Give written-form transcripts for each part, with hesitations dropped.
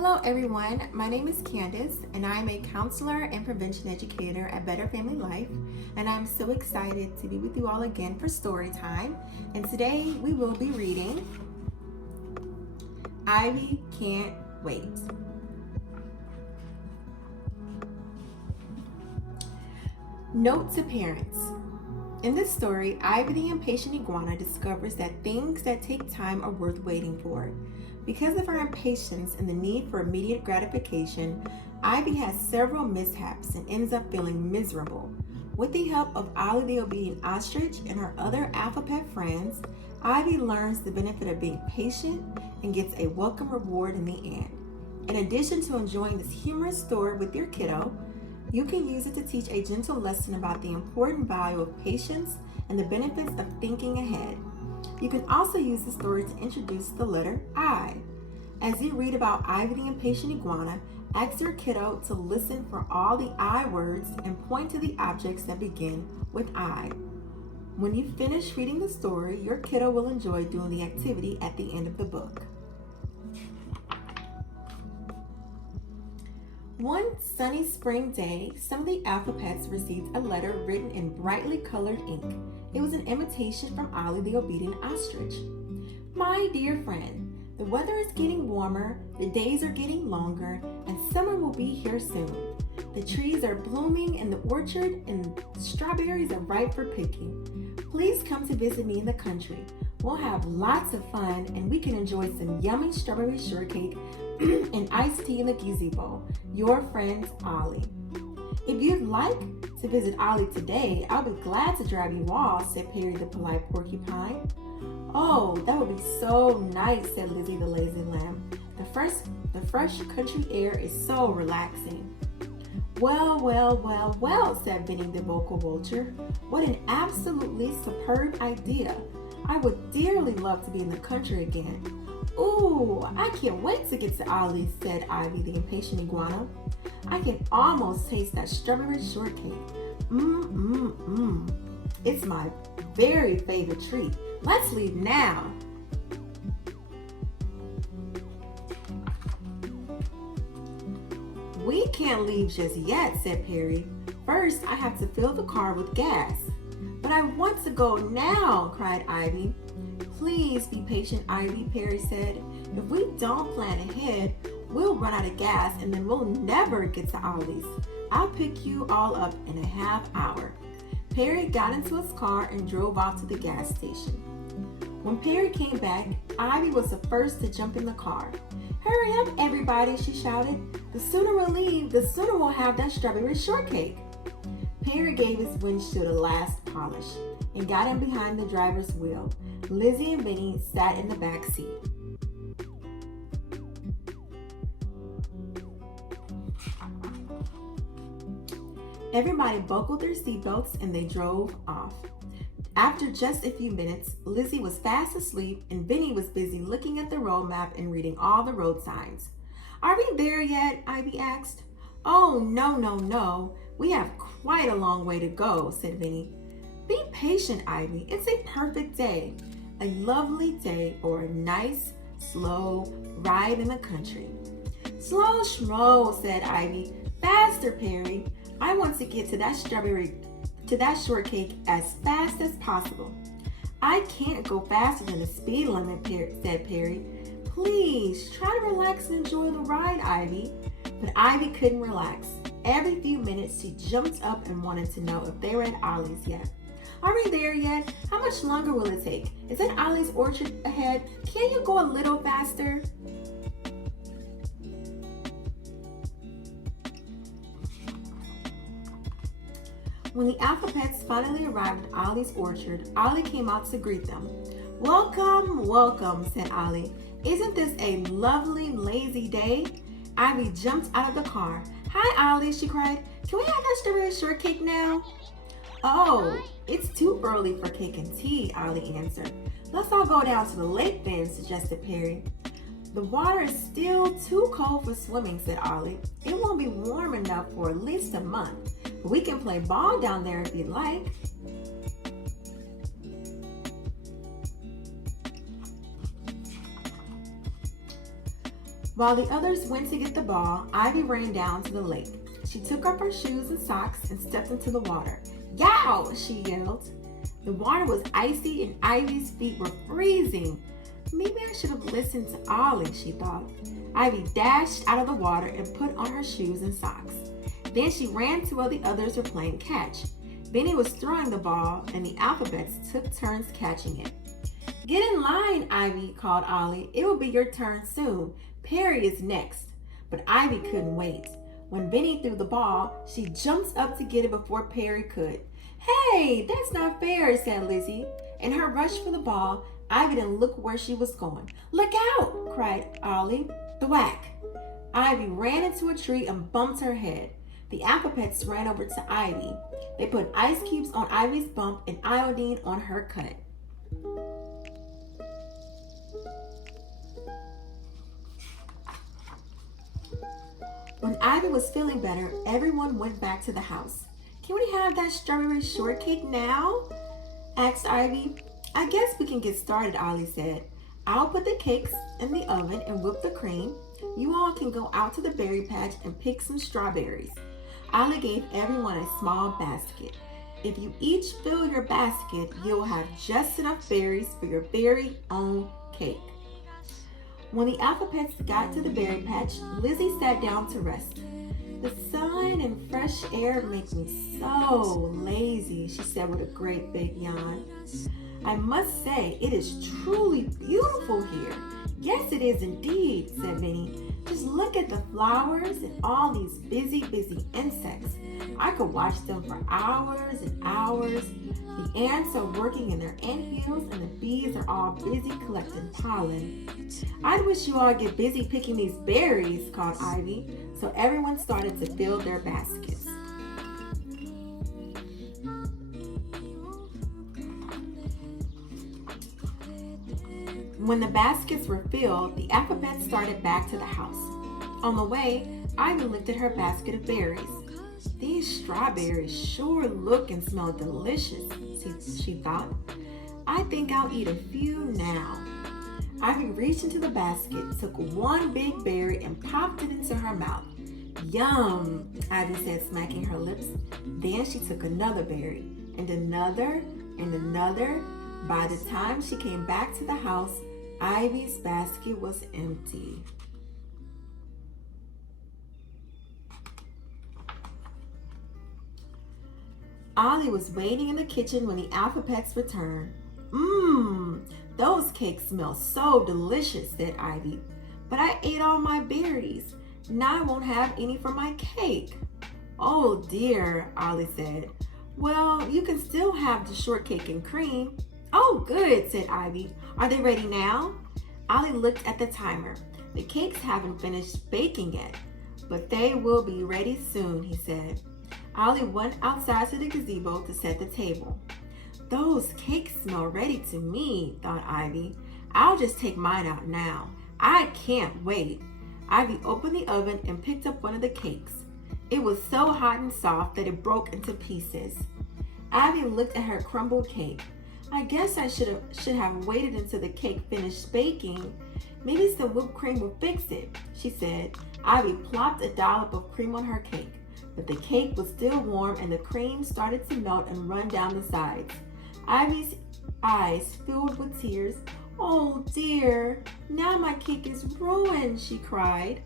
Hello everyone, my name is Candace and I'm a counselor and prevention educator at Better Family Life, and I'm so excited to be with you all again for story time. And today we will be reading Ivy Can't Wait. Note to parents. In this story, Ivy the impatient iguana discovers that things that take time are worth waiting for. Because of her impatience and the need for immediate gratification, Ivy has several mishaps and ends up feeling miserable. With the help of Ollie the obedient ostrich and her other alpha pet friends, Ivy learns the benefit of being patient and gets a welcome reward in the end. In addition to enjoying this humorous story with your kiddo, you can use it to teach a gentle lesson about the important value of patience and the benefits of thinking ahead. You can also use the story to introduce the letter I. As you read about Ivy the impatient iguana, ask your kiddo to listen for all the I words and point to the objects that begin with I. When you finish reading the story, your kiddo will enjoy doing the activity at the end of the book. One sunny spring day, some of the alpha pets received a letter written in brightly colored ink. It was an invitation from Ollie the obedient ostrich. My dear friend, the weather is getting warmer, the days are getting longer, and summer will be here soon. The trees are blooming in the orchard and strawberries are ripe for picking. Please come to visit me in the country. We'll have lots of fun and we can enjoy some yummy strawberry shortcake and iced tea in the gazebo. Your friend, Ollie. If you'd like to visit Ollie today, I'll be glad to drive you all, said Perry the polite porcupine. Oh, that would be so nice, said Lizzie the lazy lamb. The fresh country air is so relaxing. Well, said Benny the vocal vulture. What an absolutely superb idea. I would dearly love to be in the country again. Ooh, I can't wait to get to Ollie, said Ivy the impatient iguana. I can almost taste that strawberry shortcake. It's my very favorite treat. Let's leave now. We can't leave just yet, said Perry. First, I have to fill the car with gas. But I want to go now, cried Ivy. Please be patient, Ivy, Perry said. If we don't plan ahead, we'll run out of gas and then we'll never get to Ollie's. I'll pick you all up in a half hour. Perry got into his car and drove off to the gas station. When Perry came back, Ivy was the first to jump in the car. Hurry up, everybody, she shouted. The sooner we leave, the sooner we'll have that strawberry shortcake. Perry gave his windshield a last polish and got in behind the driver's wheel. Lizzie and Benny sat in the back seat. Everybody buckled their seatbelts and they drove off. After just a few minutes, Lizzie was fast asleep and Benny was busy looking at the road map and reading all the road signs. Are we there yet? Ivy asked. Oh, no. We have quite a long way to go, said Benny. Be patient, Ivy. It's a perfect day. A lovely day for a nice, slow ride in the country. Slow schmo, said Ivy. Faster, Perry. I want to get to that shortcake as fast as possible. I can't go faster than the speed limit, said Perry. Please try to relax and enjoy the ride, Ivy. But Ivy couldn't relax. Every few minutes, she jumped up and wanted to know if they were at Ollie's yet. Are we there yet? How much longer will it take? Is that Ollie's orchard ahead? Can you go a little faster? When the alpha pets finally arrived at Ollie's orchard, Ollie came out to greet them. Welcome, said Ollie. Isn't this a lovely, lazy day? Ivy jumped out of the car. Hi, Ollie, she cried. Can we have that strawberry shortcake now? Oh, it's too early for cake and tea, Ollie answered. Let's all go down to the lake then, suggested Perry. The water is still too cold for swimming, said Ollie. It won't be warm enough for at least a month. But we can play ball down there if you'd like. While the others went to get the ball, Ivy ran down to the lake. She took off her shoes and socks and stepped into the water. "Yow!" she yelled. The water was icy and Ivy's feet were freezing. Maybe I should have listened to Ollie, she thought. Ivy dashed out of the water and put on her shoes and socks. Then she ran to where the others were playing catch. Benny was throwing the ball and the alphabets took turns catching it. "Get in line, Ivy," called Ollie. "It will be your turn soon. Perry is next." But Ivy couldn't wait. When Benny threw the ball, she jumped up to get it before Perry could. "Hey, that's not fair," said Lizzie. In her rush for the ball, Ivy didn't look where she was going. "Look out!" cried Ollie. Thwack! Ivy ran into a tree and bumped her head. The alphabets ran over to Ivy. They put ice cubes on Ivy's bump and iodine on her cut. When Ivy was feeling better, everyone went back to the house. "Can we have that strawberry shortcake now?" asked Ivy. "I guess we can get started," Ollie said. "I'll put the cakes in the oven and whip the cream. You all can go out to the berry patch and pick some strawberries." Ollie gave everyone a small basket. "If you each fill your basket, you'll have just enough berries for your very own cake." When the alphabets got to the berry patch, Lizzie sat down to rest. "The sun and fresh air make me so lazy," she said with a great big yawn. "I must say, it is truly beautiful here." "Yes, it is indeed," said Benny. "Just look at the flowers and all these busy insects. I could watch them for hours and hours. The ants are working in their ant hills and the bees are all busy collecting pollen." "I wish you all get busy picking these berries," called Ivy. So everyone started to fill their baskets. When the baskets were filled, the alphabet started back to the house. On the way, Ivy looked at her basket of berries. "These strawberries sure look and smell delicious," she thought. "I think I'll eat a few now." Ivy reached into the basket, took one big berry, and popped it into her mouth. "Yum," Ivy said, smacking her lips. Then she took another berry, and another, and another. By the time she came back to the house, Ivy's basket was empty. Ollie was waiting in the kitchen when the alphabets returned. Those cakes smell so delicious," said Ivy. "But I ate all my berries. Now I won't have any for my cake." "Oh dear," Ollie said. "Well, you can still have the shortcake and cream." "Oh, good," said Ivy. "Are they ready now?" Ollie looked at the timer. "The cakes haven't finished baking yet, but they will be ready soon," he said. Ollie went outside to the gazebo to set the table. "Those cakes smell ready to me," thought Ivy. "I'll just take mine out now. I can't wait." Ivy opened the oven and picked up one of the cakes. It was so hot and soft that it broke into pieces. Ivy looked at her crumbled cake. "I guess I should have waited until the cake finished baking. Maybe some whipped cream will fix it," she said. Ivy plopped a dollop of cream on her cake, but the cake was still warm and the cream started to melt and run down the sides. Ivy's eyes filled with tears. "Oh dear, now my cake is ruined," she cried.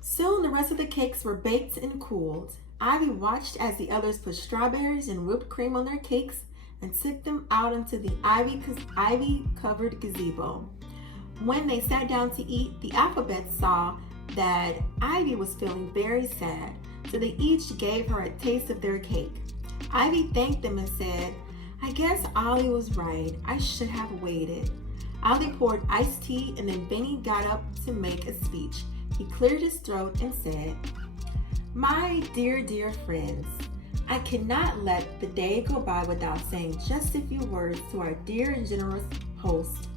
Soon the rest of the cakes were baked and cooled. Ivy watched as the others put strawberries and whipped cream on their cakes and took them out into the ivy-covered gazebo. When they sat down to eat, the alphabet saw that Ivy was feeling very sad, so they each gave her a taste of their cake. Ivy thanked them and said, "I guess Ollie was right. I should have waited." Ollie poured iced tea and then Benny got up to make a speech. He cleared his throat and said, "My dear friends, I cannot let the day go by without saying just a few words to our dear and generous host,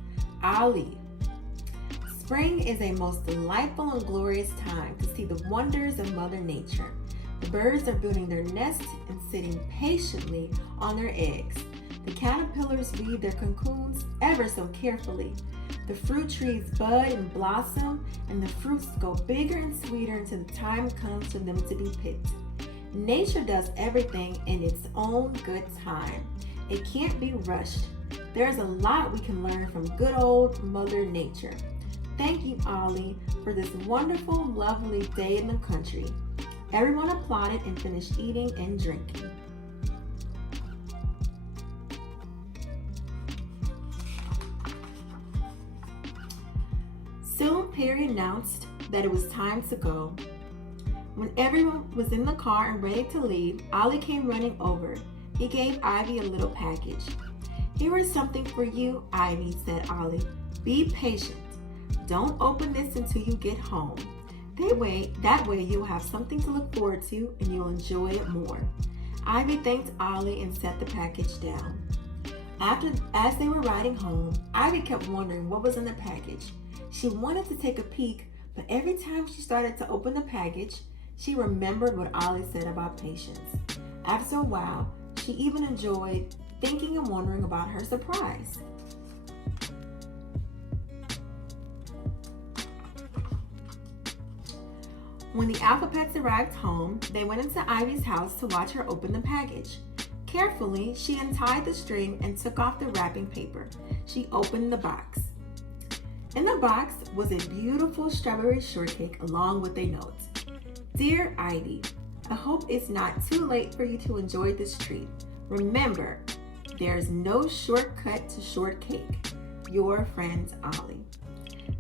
Ollie. Spring is a most delightful and glorious time to see the wonders of Mother Nature. The birds are building their nests and sitting patiently on their eggs. The caterpillars weave their cocoons ever so carefully. The fruit trees bud and blossom, and the fruits go bigger and sweeter until the time comes for them to be picked. Nature does everything in its own good time. It can't be rushed. There's a lot we can learn from good old Mother Nature. Thank you, Ollie, for this wonderful, lovely day in the country. Everyone applauded and finished eating and drinking. Soon Perry announced that it was time to go. When everyone was in the car and ready to leave, Ollie came running over. He gave Ivy a little package. "Here is something for you, Ivy," said Ollie. "Be patient. Don't open this until you get home. That way you'll have something to look forward to and you'll enjoy it more." Ivy thanked Ollie and set the package down. As they were riding home, Ivy kept wondering what was in the package. She wanted to take a peek, but every time she started to open the package, she remembered what Ollie said about patience. After a while, she even enjoyed thinking and wondering about her surprise. When the alphabets arrived home, they went into Ivy's house to watch her open the package. Carefully, she untied the string and took off the wrapping paper. She opened the box. In the box was a beautiful strawberry shortcake along with a note. "Dear Ivy, I hope it's not too late for you to enjoy this treat. Remember, there's no shortcut to shortcake. Your friend, Ollie."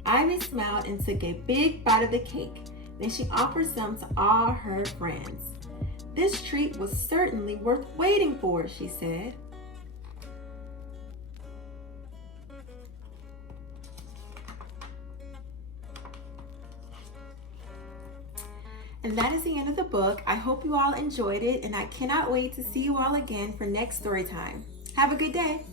Ivy smiled and took a big bite of the cake. Then she offered some to all her friends. "This treat was certainly worth waiting for," she said. And that is the end of the book. I hope you all enjoyed it, and I cannot wait to see you all again for next story time. Have a good day.